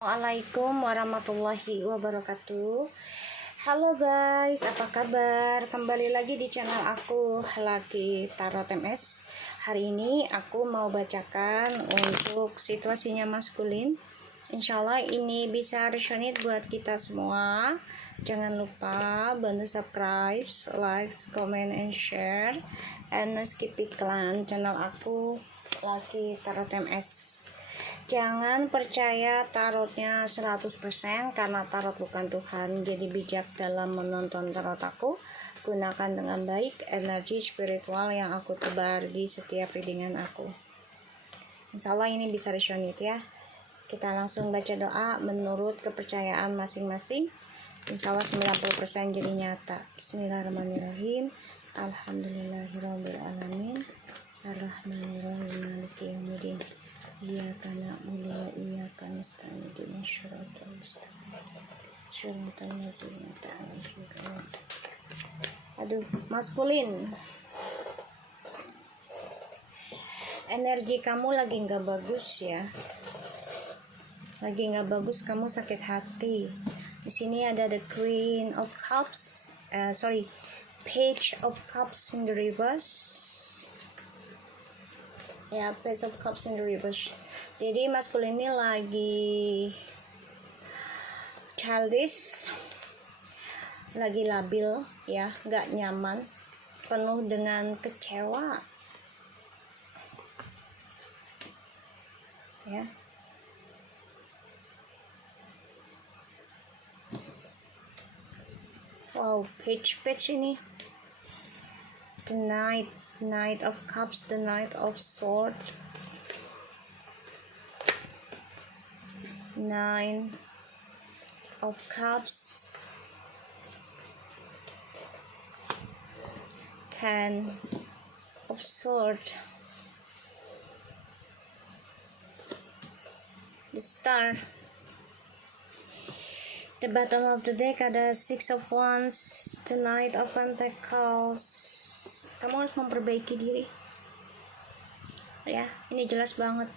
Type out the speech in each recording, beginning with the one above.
Assalamualaikum warahmatullahi wabarakatuh. Halo guys, apa kabar? Kembali lagi di channel aku, Lucky Tarot MS. Hari ini aku mau bacakan untuk situasinya maskulin. Insyaallah ini bisa resonate buat kita semua. Jangan lupa bantu subscribe, like, comment, and share. And no skip iklan channel aku, Lucky Tarot MS. Jangan percaya tarotnya 100% karena tarot bukan Tuhan. Jadi bijak dalam menonton tarot aku. Gunakan dengan baik energi spiritual yang aku tebar di setiap readingan aku. Insya Allah ini bisa resonate ya. Kita langsung baca doa menurut kepercayaan masing-masing. Insya Allah 90% jadi nyata. Bismillahirrahmanirrahim. Alhamdulillahirrahmanirrahim. Ar-Rahmanirrahim. Maliki yaumiddin. Iyyaka na'budu wa iyyaka nasta'in ihdinas siratal mustaqim. Shiratal ladzina an'amta 'alaihim. Aduh, maskulin. Energi kamu lagi nggak bagus ya. Lagi nggak bagus, kamu sakit hati. Di sini ada the Queen of Cups, Page of Cups in the reverse. Ya, Page of Cups in the reverse. Jadi maskulin ini lagi childish, lagi labil ya, nggak nyaman, penuh dengan kecewa ya. Wow, page ini the Knight of Cups, the Knight of Swords, Nine of Cups, Ten of Swords, the Star. The bottom of the deck ada Six of Wands, the Knight of Pentacles. Kamu harus memperbaiki diri ya, ini jelas banget.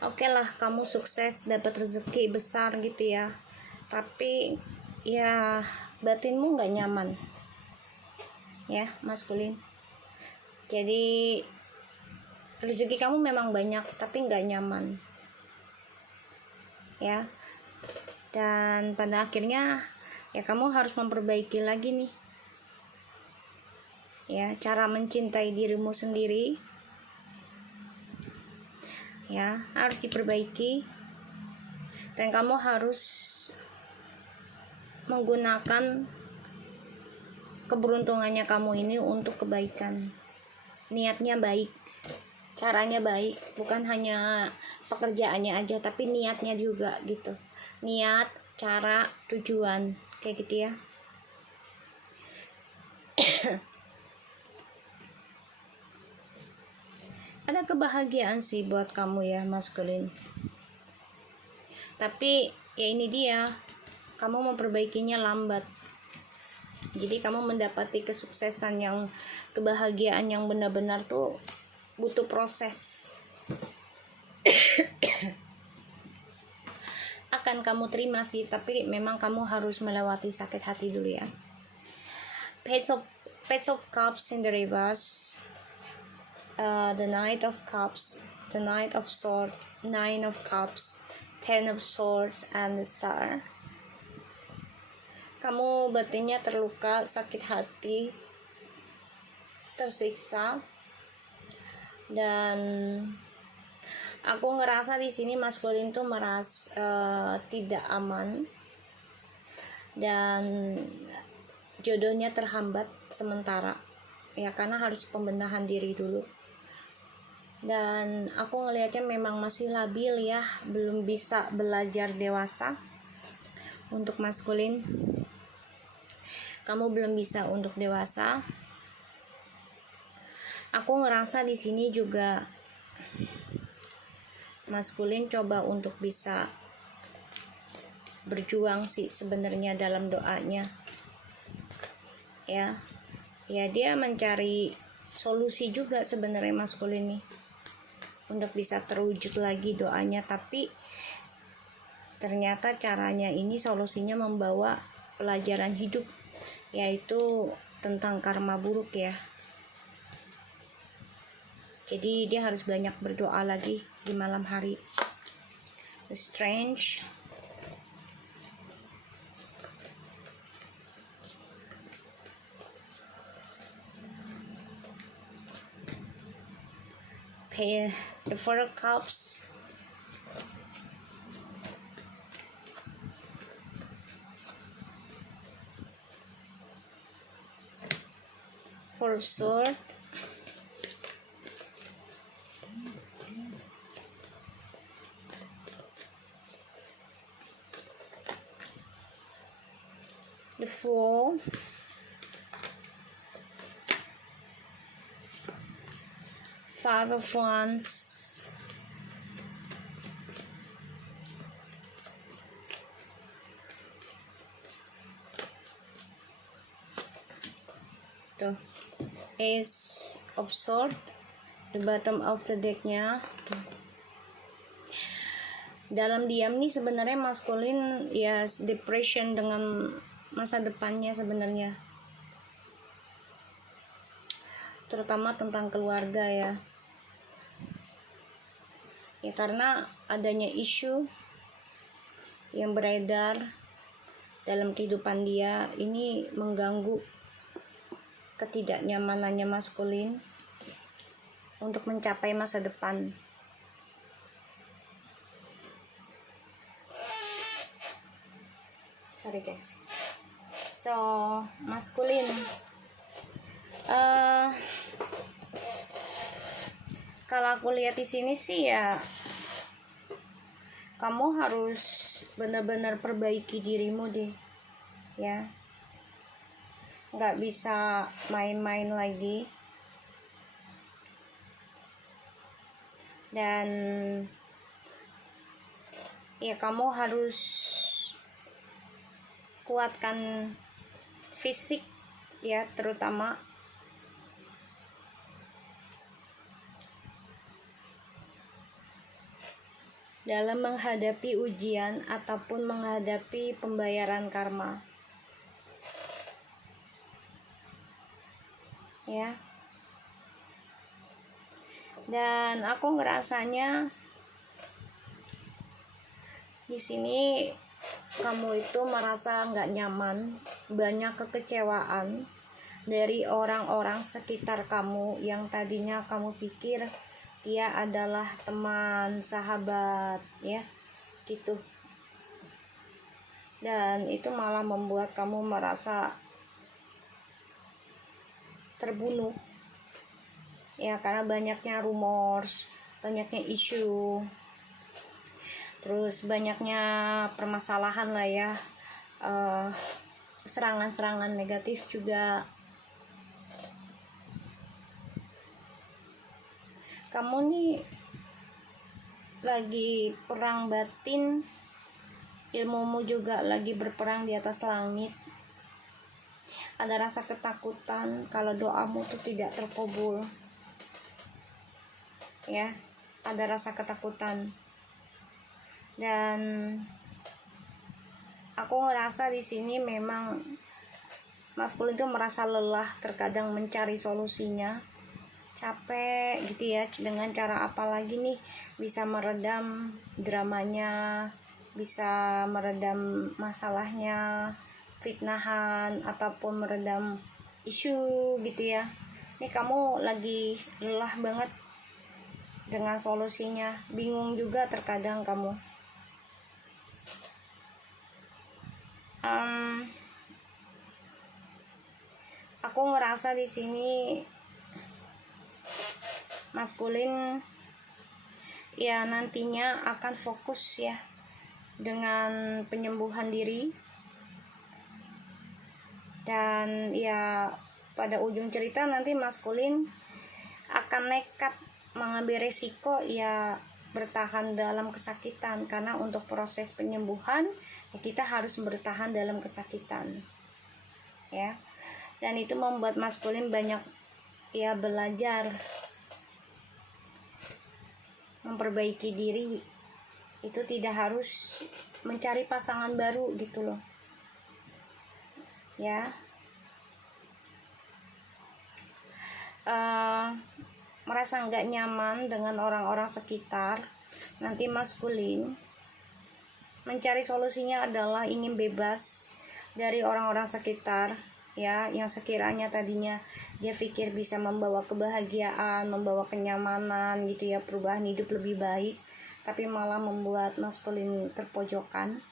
Oke lah, kamu sukses, dapat rezeki besar gitu ya, tapi ya batinmu nggak nyaman ya, maskulin. Jadi rezeki kamu memang banyak tapi nggak nyaman ya. Dan pada akhirnya ya kamu harus memperbaiki lagi nih ya, cara mencintai dirimu sendiri ya, harus diperbaiki. Dan kamu harus menggunakan keberuntungannya kamu ini untuk kebaikan. Niatnya baik, caranya baik, bukan hanya pekerjaannya aja tapi niatnya juga gitu. Niat, cara, tujuan kayak gitu ya. Ada kebahagiaan sih buat kamu ya, maskulin. Tapi ya ini dia, kamu memperbaikinya lambat. Jadi kamu mendapati kesuksesan yang, kebahagiaan yang benar-benar tuh butuh proses. Akan kamu terima sih, tapi memang kamu harus melewati sakit hati dulu ya. Page of Cups in the reverse, the Knight of Cups, the Knight of Swords, Nine of Cups, Ten of Swords, and the Star. Kamu batinnya terluka, sakit hati, tersiksa, dan aku ngerasa di sini maskulin tuh merasa tidak aman dan jodohnya terhambat sementara ya, karena harus pembenahan diri dulu. Dan aku ngelihatnya memang masih labil ya, belum bisa belajar dewasa. Untuk maskulin, kamu belum bisa untuk dewasa. Aku ngerasa di sini juga maskulin coba untuk bisa berjuang sih sebenarnya dalam doanya ya. Ya dia mencari solusi juga sebenarnya maskulin nih untuk bisa terwujud lagi doanya, tapi ternyata caranya ini solusinya membawa pelajaran hidup, yaitu tentang karma buruk ya. Jadi dia harus banyak berdoa lagi di malam hari. The Strange. The Four of Cups. Four of Swords. The Fool. Five of Wands. Tuh, Ace of Swords, the bottom of the decknya. Dalam diam nih sebenarnya maskulin ya depression dengan masa depannya sebenarnya, terutama tentang keluarga ya. Ya karena adanya isu yang beredar dalam kehidupan dia ini mengganggu ketidaknyamanannya maskulin untuk mencapai masa depan. Sorry guys. So maskulin, kalau aku lihat di sini sih ya, kamu harus benar-benar perbaiki dirimu deh, ya. Nggak bisa main-main lagi. Dan ya kamu harus kuatkan fisik ya, terutama dalam menghadapi ujian ataupun menghadapi pembayaran karma. Ya. Dan aku ngerasanya di sini kamu itu merasa nggak nyaman, banyak kekecewaan dari orang-orang sekitar kamu yang tadinya kamu pikir dia adalah teman, sahabat, ya, gitu. Dan itu malah membuat kamu merasa terbunuh, ya, karena banyaknya rumors, banyaknya isu, terus banyaknya permasalahan lah ya, serangan-serangan negatif juga. Kamu nih lagi perang batin, ilmumu juga lagi berperang di atas langit. Ada rasa ketakutan kalau doamu tuh tidak terkabul, ya, ada rasa ketakutan. Dan aku ngerasa di sini memang maskulin itu merasa lelah terkadang mencari solusinya, capek gitu ya, dengan cara apa lagi nih bisa meredam dramanya, bisa meredam masalahnya, fitnahan, ataupun meredam isu gitu ya. Ini kamu lagi lelah banget dengan solusinya, bingung juga terkadang kamu. Aku ngerasa di sini maskulin ya nantinya akan fokus ya dengan penyembuhan diri, dan ya pada ujung cerita nanti maskulin akan nekat mengambil resiko ya bertahan dalam kesakitan, karena untuk proses penyembuhan ya kita harus bertahan dalam kesakitan, ya. Dan itu membuat maskulin banyak ya belajar memperbaiki diri. Itu tidak harus mencari pasangan baru gitu loh ya. Merasa nggak nyaman dengan orang-orang sekitar, nanti maskulin mencari solusinya adalah ingin bebas dari orang-orang sekitar ya, yang sekiranya tadinya dia pikir bisa membawa kebahagiaan, membawa kenyamanan gitu ya, perubahan hidup lebih baik, tapi malah membuat maskulin terpojokan.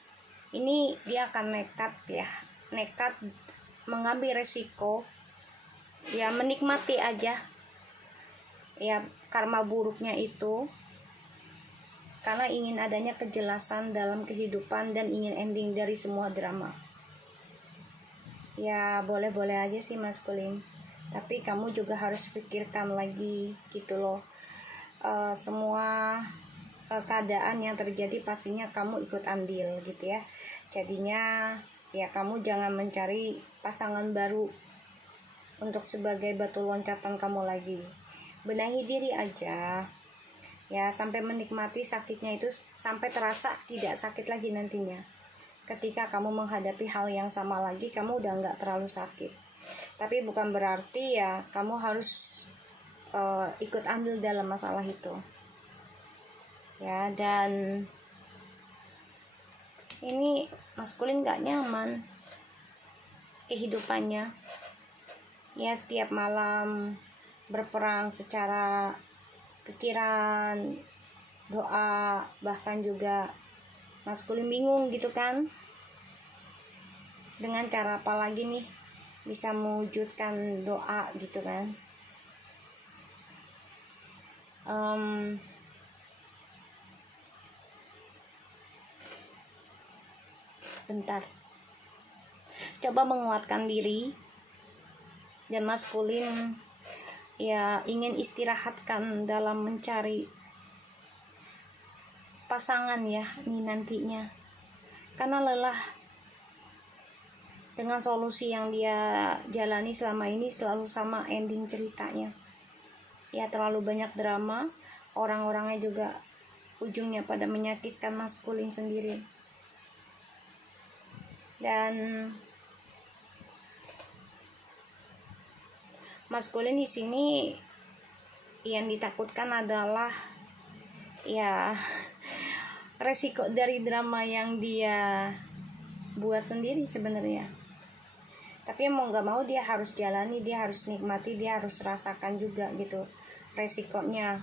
Ini dia akan nekat mengambil resiko ya, menikmati aja ya karma buruknya itu, karena ingin adanya kejelasan dalam kehidupan dan ingin ending dari semua drama. Ya boleh-boleh aja sih maskulin, tapi kamu juga harus pikirkan lagi gitu loh. Semua keadaan yang terjadi pastinya kamu ikut andil gitu ya. Jadinya ya kamu jangan mencari pasangan baru untuk sebagai batu loncatan kamu lagi. Benahi diri aja ya, sampai menikmati sakitnya itu, sampai terasa tidak sakit lagi nantinya. Ketika kamu menghadapi hal yang sama lagi, kamu udah nggak terlalu sakit. Tapi bukan berarti ya kamu harus ikut andil dalam masalah itu ya. Dan ini maskulin nggak nyaman kehidupannya ya, setiap malam berperang secara pikiran, doa, bahkan juga maskulin bingung gitu kan, dengan cara apa lagi nih bisa mewujudkan doa gitu kan. Bentar, coba menguatkan diri. Dan maskulin ya ingin istirahatkan dalam mencari pasangan ya ini nantinya, karena lelah dengan solusi yang dia jalani selama ini, selalu sama ending ceritanya ya, terlalu banyak drama, orang-orangnya juga ujungnya pada menyakitkan maskulin sendiri. Dan maskulin di sini yang ditakutkan adalah ya resiko dari drama yang dia buat sendiri sebenarnya. Tapi mau nggak mau dia harus jalani, dia harus nikmati, dia harus rasakan juga gitu resikonya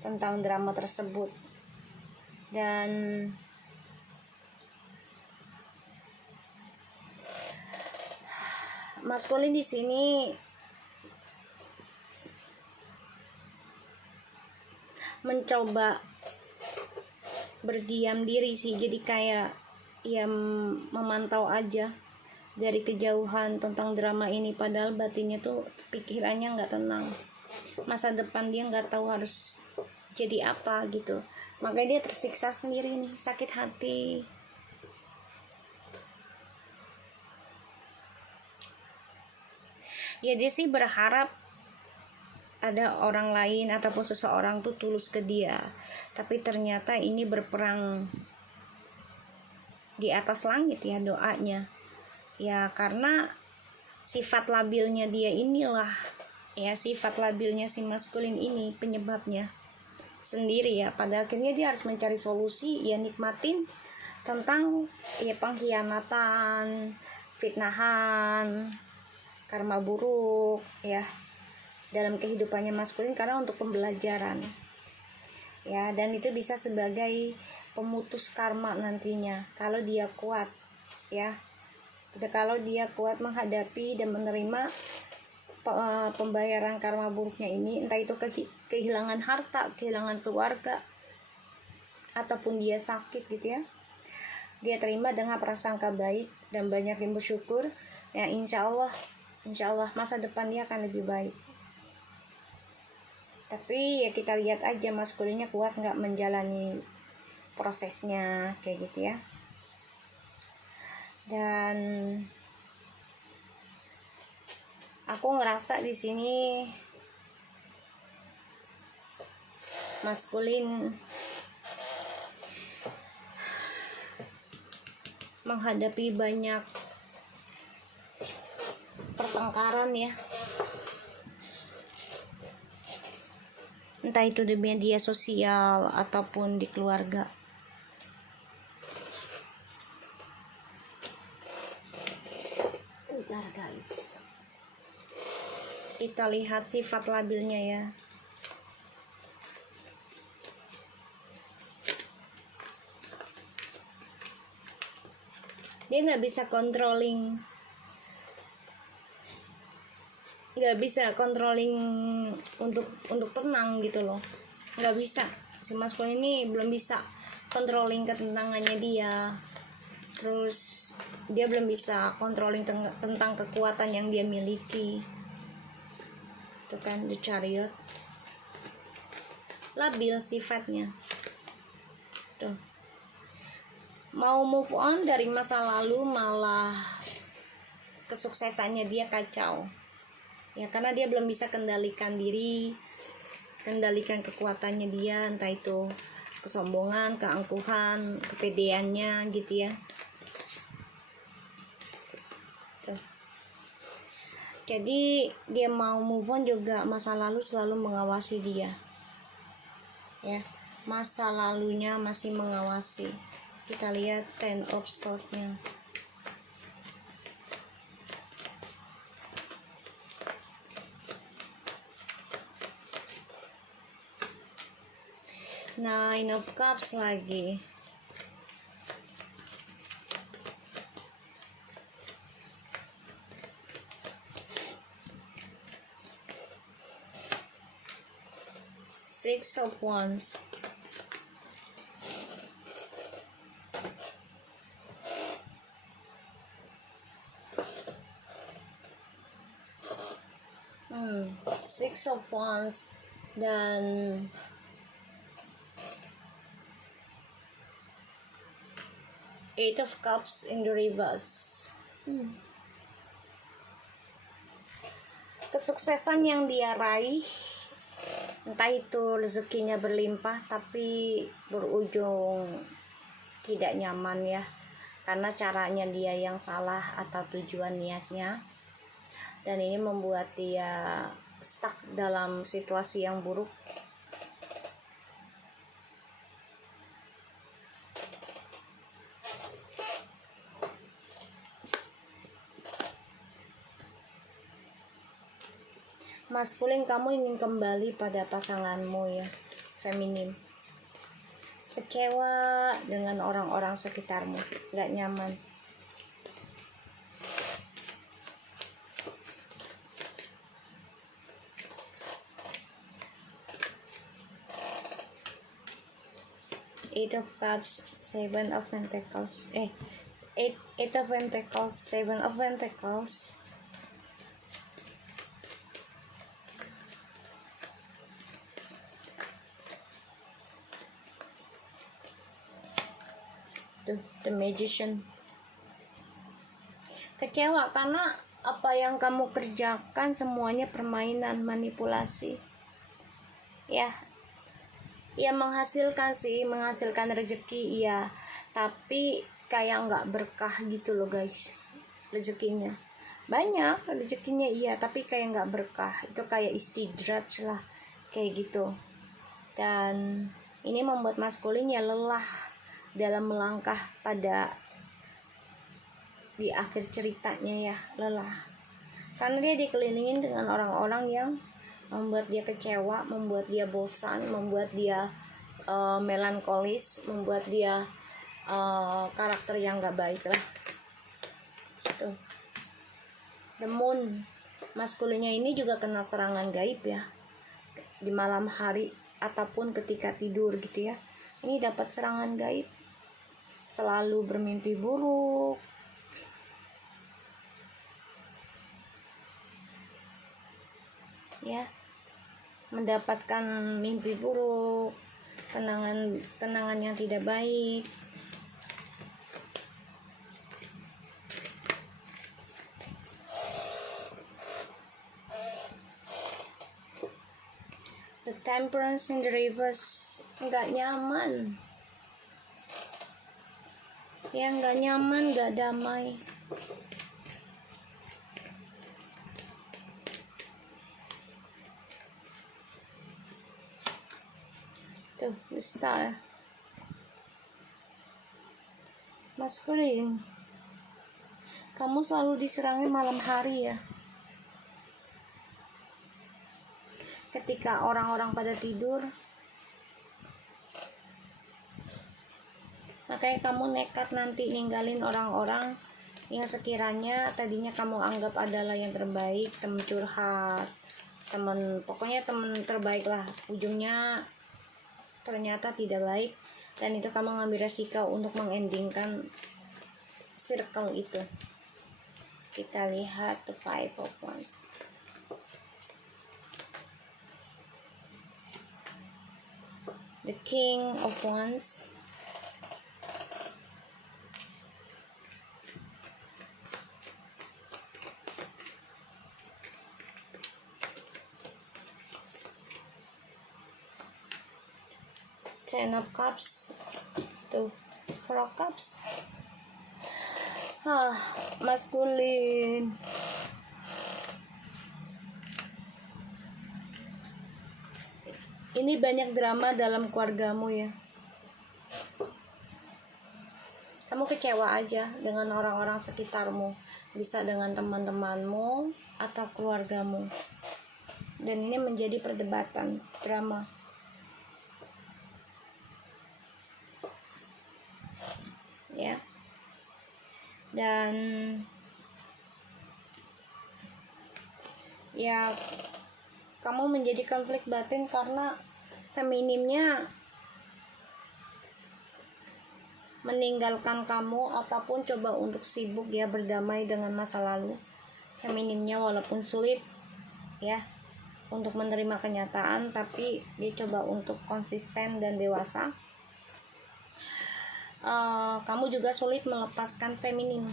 tentang drama tersebut. Dan maskulin di sini mencoba berdiam diri sih, jadi kayak ya memantau aja dari kejauhan tentang drama ini, padahal batinnya tuh pikirannya nggak tenang, masa depan dia nggak tahu harus jadi apa gitu, makanya dia tersiksa sendiri nih, sakit hati. Ya dia sih berharap ada orang lain ataupun seseorang tuh tulus ke dia, tapi ternyata ini berperang di atas langit ya doanya ya, karena sifat labilnya dia inilah ya, sifat labilnya si maskulin ini penyebabnya sendiri ya. Pada akhirnya dia harus mencari solusi ya, nikmatin tentang ya pengkhianatan, fitnahan, karma buruk ya dalam kehidupannya maskulin, karena untuk pembelajaran ya, dan itu bisa sebagai pemutus karma nantinya kalau dia kuat ya. Kalau dia kuat menghadapi dan menerima pembayaran karma buruknya ini, entah itu kehilangan harta, kehilangan keluarga, ataupun dia sakit gitu ya, dia terima dengan prasangka baik dan banyak yang bersyukur ya, insya Allah masa depan dia akan lebih baik. Tapi ya kita lihat aja maskulinnya kuat nggak menjalani prosesnya kayak gitu ya. Dan aku ngerasa di sini maskulin menghadapi banyak pertengkaran ya, entah itu di media sosial ataupun di keluarga. Bentar guys, kita lihat sifat labilnya ya. Dia nggak bisa controlling untuk tenang gitu loh, nggak bisa. Si maskul ini belum bisa controlling ketenangannya dia, terus dia belum bisa controlling tentang kekuatan yang dia miliki. Itu kan the Chariot, labil sifatnya tuh. Mau move on dari masa lalu, malah kesuksesannya dia kacau ya, karena dia belum bisa kendalikan diri, kendalikan kekuatannya dia, entah itu kesombongan, keangkuhan, kepedeannya gitu ya. Tuh. Jadi dia mau move on juga, masa lalu selalu mengawasi dia ya, masa lalunya masih mengawasi. Kita lihat Ten of Swords-nya. Nine of Cups lagi. Six of Wands. Six of Wands dan Eight of Cups in the reverse. Kesuksesan yang dia raih, entah itu rezekinya berlimpah tapi berujung tidak nyaman ya, karena caranya dia yang salah atau tujuan niatnya, dan ini membuat dia stuck dalam situasi yang buruk. Maskulin, kamu ingin kembali pada pasanganmu ya, feminim. Kecewa dengan orang-orang sekitarmu, gak nyaman. Eight of Cups, Seven of Pentacles, Eight of Pentacles, Seven of Pentacles. The Magician. Kecewa karena apa yang kamu kerjakan semuanya permainan, manipulasi ya. Ya menghasilkan sih, menghasilkan rezeki iya, tapi kayak nggak berkah gitu loh guys. Rezekinya banyak, rezekinya iya, tapi kayak nggak berkah. Itu kayak istidraj lah, kayak gitu. Dan ini membuat maskulinnya lelah dalam melangkah pada di akhir ceritanya ya, lelah karena dia dikelilingin dengan orang-orang yang membuat dia kecewa, membuat dia bosan, membuat dia melankolis, membuat dia karakter yang gak baik lah. Tuh. The Moon, maskulinnya ini juga kena serangan gaib ya, di malam hari ataupun ketika tidur gitu ya. Ini dapat serangan gaib, selalu bermimpi buruk, ya, mendapatkan mimpi buruk, tenangan yang tidak baik. The Temperance in the reverse, nggak nyaman. ya nggak nyaman, nggak damai. Tuh, the star. Maskulin, kamu selalu diserangi malam hari ya. Ketika orang-orang pada tidur, makanya kamu nekat nanti ninggalin orang-orang yang sekiranya tadinya kamu anggap adalah yang terbaik, teman curhat, pokoknya teman terbaik lah, ujungnya ternyata tidak baik, dan itu kamu ngambil resiko untuk mengendingkan circle itu. Kita lihat the five of wands. The king of wands. Ten of cups. Tuh, four of cups. Maskulin. Ini banyak drama dalam keluargamu ya. Kamu kecewa aja dengan orang-orang sekitarmu, bisa dengan teman-temanmu atau keluargamu. Dan ini menjadi perdebatan, drama. Ya. Dan ya, kamu menjadi konflik batin karena feminimnya meninggalkan kamu ataupun coba untuk sibuk ya berdamai dengan masa lalu. Feminimnya walaupun sulit ya untuk menerima kenyataan, tapi dia coba untuk konsisten dan dewasa. Kamu juga sulit melepaskan feminim,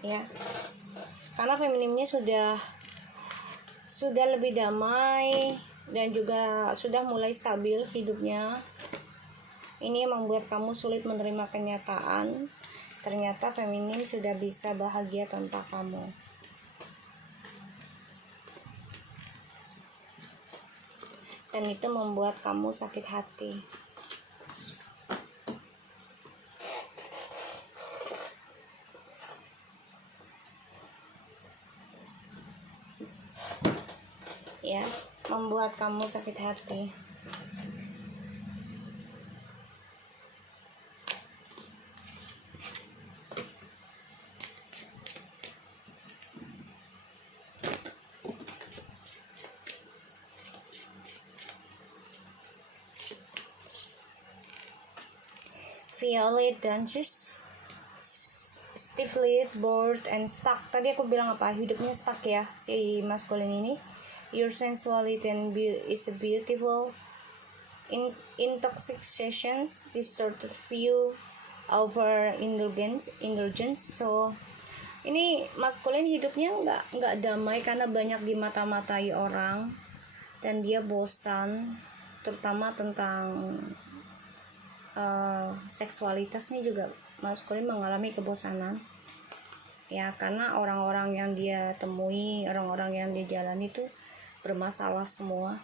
ya, karena feminimnya sudah lebih damai dan juga sudah mulai stabil hidupnya. Ini membuat kamu sulit menerima kenyataan ternyata feminim sudah bisa bahagia tanpa kamu. Dan itu membuat kamu sakit hati. Ya, membuat kamu sakit hati. Violet Dances, stiffly bored and stuck. Tadi aku bilang apa? Hidupnya stuck ya si maskulin ini. Your sensuality and is beautiful. Intoxications, distorted view, over indulgence. So ini maskulin hidupnya nggak damai karena banyak dimata-matai orang dan dia bosan, terutama tentang seksualitasnya juga maskulin mengalami kebosanan ya, karena orang-orang yang dia temui, orang-orang yang dia jalani itu bermasalah semua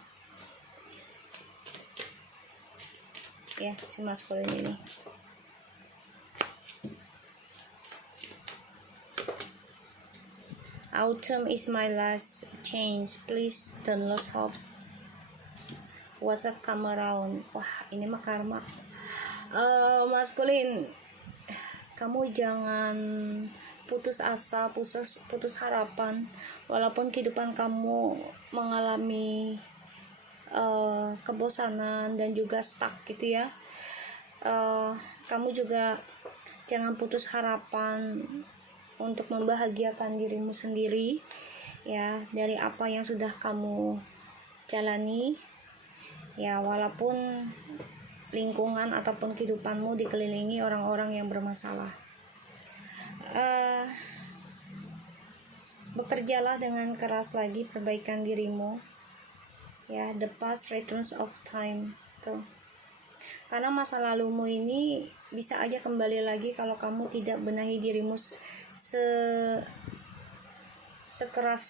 ya si maskulin ini. Autumn is my last chance, please don't lose hope. What's up come around? Wah, ini mah karma. Maskulin, kamu jangan putus asa, putus harapan, walaupun kehidupan kamu mengalami kebosanan dan juga stuck gitu ya. Kamu juga jangan putus harapan untuk membahagiakan dirimu sendiri ya dari apa yang sudah kamu jalani ya, walaupun lingkungan ataupun kehidupanmu dikelilingi orang-orang yang bermasalah. Bekerjalah dengan keras lagi, perbaikan dirimu ya. The past returns of time tuh. Karena masa lalumu ini bisa aja kembali lagi kalau kamu tidak benahi dirimu sekeras.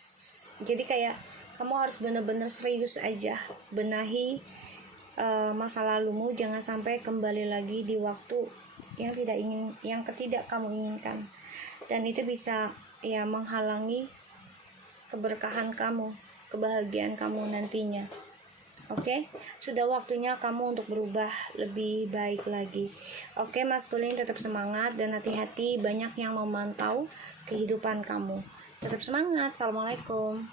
Jadi kayak kamu harus benar-benar serius aja benahi masa lalumu, jangan sampai kembali lagi di waktu yang ketidak kamu inginkan, dan itu bisa ya menghalangi keberkahan kamu, kebahagiaan kamu nantinya. Oke, sudah waktunya kamu untuk berubah lebih baik lagi. Oke, maskulin, tetap semangat dan hati-hati, banyak yang memantau kehidupan kamu. Tetap semangat. Assalamualaikum.